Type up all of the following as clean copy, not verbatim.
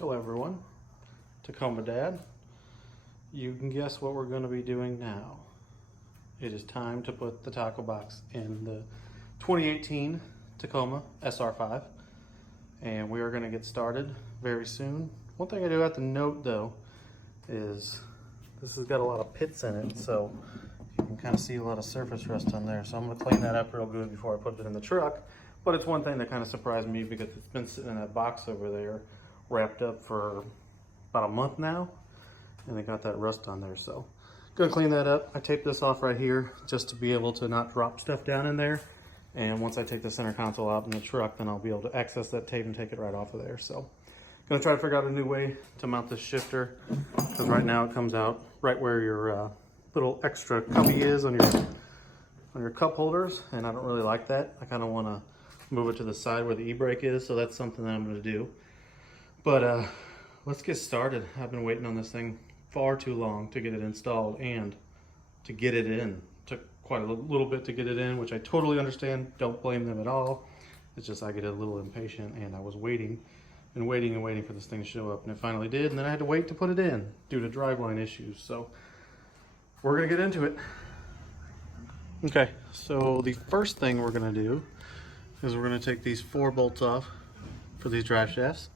Hello everyone, Tacoma Dad. You can guess what we're going to be doing now. It is time to put the Tacobox in the 2018 Tacoma SR5, and we are going to get started very soon. One thing I do have to note though is this has got a lot of pits in it, so you can kind of see a lot of surface rust on there. So I'm going to clean that up real good before I put it in the truck. But it's one thing that kind of surprised me because it's been sitting in that box over there wrapped up for about a month now, and they got that rust on there. So gonna clean that up. I taped this off right here just to be able to not drop stuff down in there, and once I take the center console out in the truck, then I'll be able to access that tape and take it right off of there. So gonna try to figure out a new way to mount this shifter, because right now it comes out right where your little extra cubby is on your cup holders, and I don't really like that. I kind of want to move it to the side where the e-brake is, so that's something that I'm going to do. But let's get started. I've been waiting on this thing far too long to get it installed and to get it in. Took quite a little bit to get it in, which I totally understand. Don't blame them at all. It's just I get a little impatient, and I was waiting and waiting and waiting for this thing to show up, and it finally did, and then I had to wait to put it in due to driveline issues. So we're going to get into it. Okay, so the first thing we're going to do is we're going to take these 4 bolts off for these drive shafts.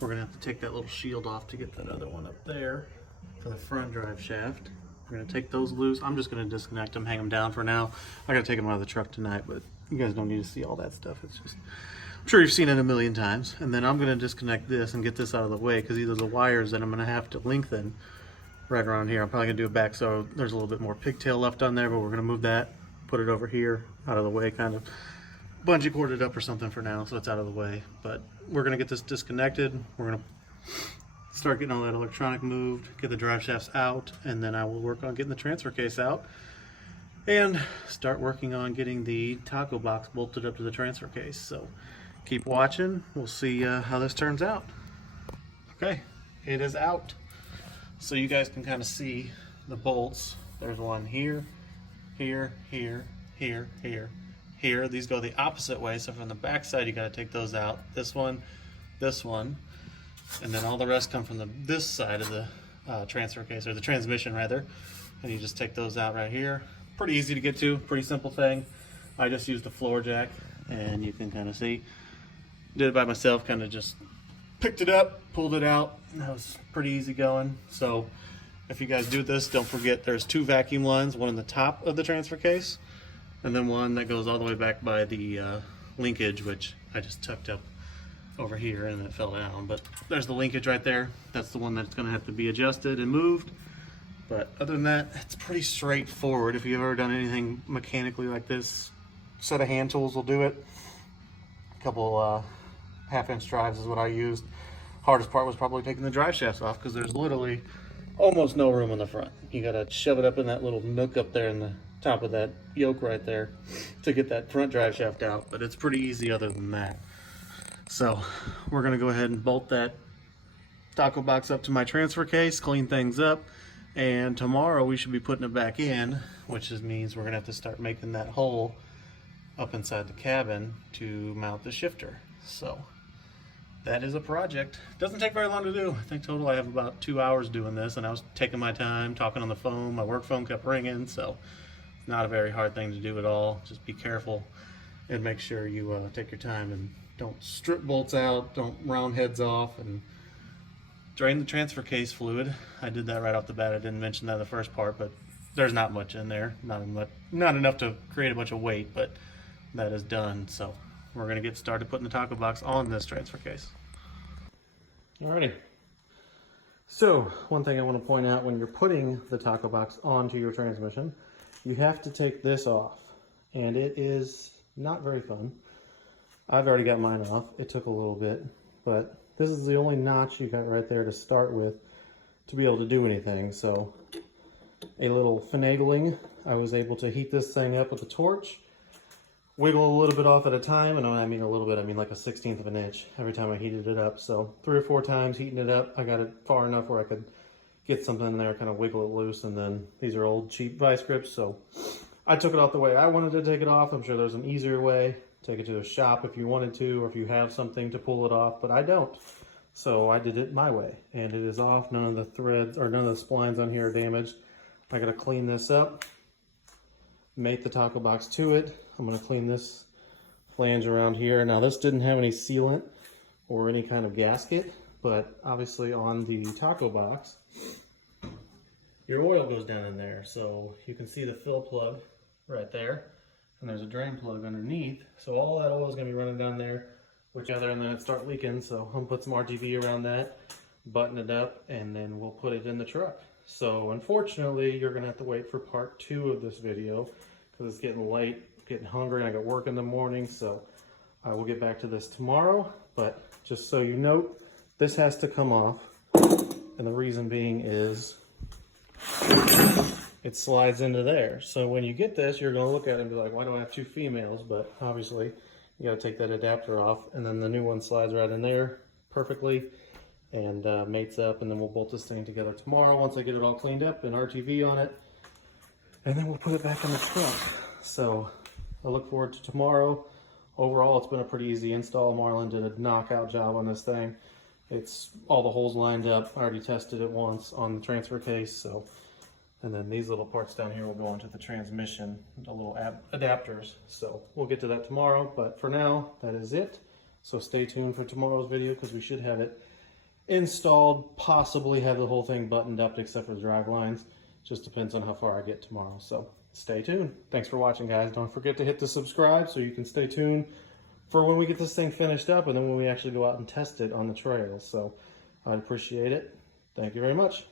We're going to have to take that little shield off to get that other one up there for the front drive shaft. We're going to take those loose. I'm just going to disconnect them, hang them down for now. I got to take them out of the truck tonight, but you guys don't need to see all that stuff. It's just, I'm sure you've seen it a million times. And then I'm going to disconnect this and get this out of the way, because these are the wires that I'm going to have to lengthen right around here. I'm probably going to do it back so there's a little bit more pigtail left on there, but we're going to move that, put it over here out of the way, kind of bungee cord it up or something for now so it's out of the way. But we're going to get this disconnected. We're going to start getting all that electronic moved, get the drive shafts out, and then I will work on getting the transfer case out and start working on getting the Tacobox bolted up to the transfer case. So keep watching. We'll see how this turns out. Okay, it is out. So you guys can kind of see the bolts. There's one here, here, here, here, here, here. These go the opposite way, so from the back side you got to take those out. This one, and then all the rest come from this side of the transfer case, or the transmission rather, and you just take those out right here. Pretty easy to get to, pretty simple thing. I just used a floor jack, and you can kind of see, did it by myself, kind of just picked it up, pulled it out. That was pretty easy going. So if you guys do this, don't forget there's 2 vacuum lines, one in the top of the transfer case, and then one that goes all the way back by the linkage, which I just tucked up over here and it fell down. But there's the linkage right there. That's the one that's going to have to be adjusted and moved. But other than that, it's pretty straightforward. If you've ever done anything mechanically like this, set of hand tools will do it. A couple half-inch drives is what I used. Hardest part was probably taking the drive shafts off, because there's literally almost no room in the front. You got to shove it up in that little nook up there in the top of that yoke right there to get that front drive shaft out, but it's pretty easy other than that. So we're going to go ahead and bolt that Tacobox up to my transfer case, clean things up, and tomorrow we should be putting it back in, which means we're going to have to start making that hole up inside the cabin to mount the shifter. So that is a project. Doesn't take very long to do. I think total I have about 2 hours doing this, and I was taking my time, talking on the phone. My work phone kept ringing, so it's not a very hard thing to do at all. Just be careful and make sure you take your time and don't strip bolts out, don't round heads off, and drain the transfer case fluid. I did that right off the bat. I didn't mention that in the first part, but there's not much in there. Not enough to create a bunch of weight, but that is done. So we're going to get started putting the Tacobox on this transfer case. Alrighty. So one thing I want to point out, when you're putting the Tacobox onto your transmission, you have to take this off, and it is not very fun. I've already got mine off. It took a little bit, but this is the only notch you got right there to start with to be able to do anything. So a little finagling, I was able to heat this thing up with a torch, wiggle a little bit off at a time, and when I mean a little bit, I mean like a 1/16 of an inch every time I heated it up. So 3 or 4 times heating it up, I got it far enough where I could get something in there, kind of wiggle it loose, and then these are old cheap vice grips, so I took it off the way I wanted to take it off. I'm sure there's an easier way. Take it to a shop if you wanted to, or if you have something to pull it off, but I don't. So I did it my way, and it is off. None of the threads or none of the splines on here are damaged. I gotta clean this up, mate the Tacobox to it. I'm gonna clean this flange around here. Now this didn't have any sealant or any kind of gasket, but obviously on the Tacobox, your oil goes down in there. So you can see the fill plug right there, and there's a drain plug underneath. So all that oil is gonna be running down there, whichever, and then it start leaking. So I'm gonna put some RGB around that, button it up, and then we'll put it in the truck. So unfortunately, you're gonna have to wait for part 2 of this video because it's getting late, getting hungry, and I got work in the morning. So I will get back to this tomorrow, but just so you know, this has to come off. And the reason being is it slides into there. So when you get this, you're gonna look at it and be like, why do I have 2 females? But obviously you gotta take that adapter off, and then the new one slides right in there perfectly and mates up, and then we'll bolt this thing together tomorrow once I get it all cleaned up and RTV on it, and then we'll put it back in the truck. So I look forward to tomorrow. Overall, it's been a pretty easy install. Marlin did a knockout job on this thing. It's all the holes lined up. I already tested it once on the transfer case. So, and then these little parts down here will go into the transmission, the little adapters. So we'll get to that tomorrow, but for now, that is it. So stay tuned for tomorrow's video because we should have it installed, possibly have the whole thing buttoned up except for the drive lines. Just depends on how far I get tomorrow. So stay tuned. Thanks for watching, guys. Don't forget to hit the subscribe so you can stay tuned for when we get this thing finished up and then when we actually go out and test it on the trails. So I'd appreciate it. Thank you very much.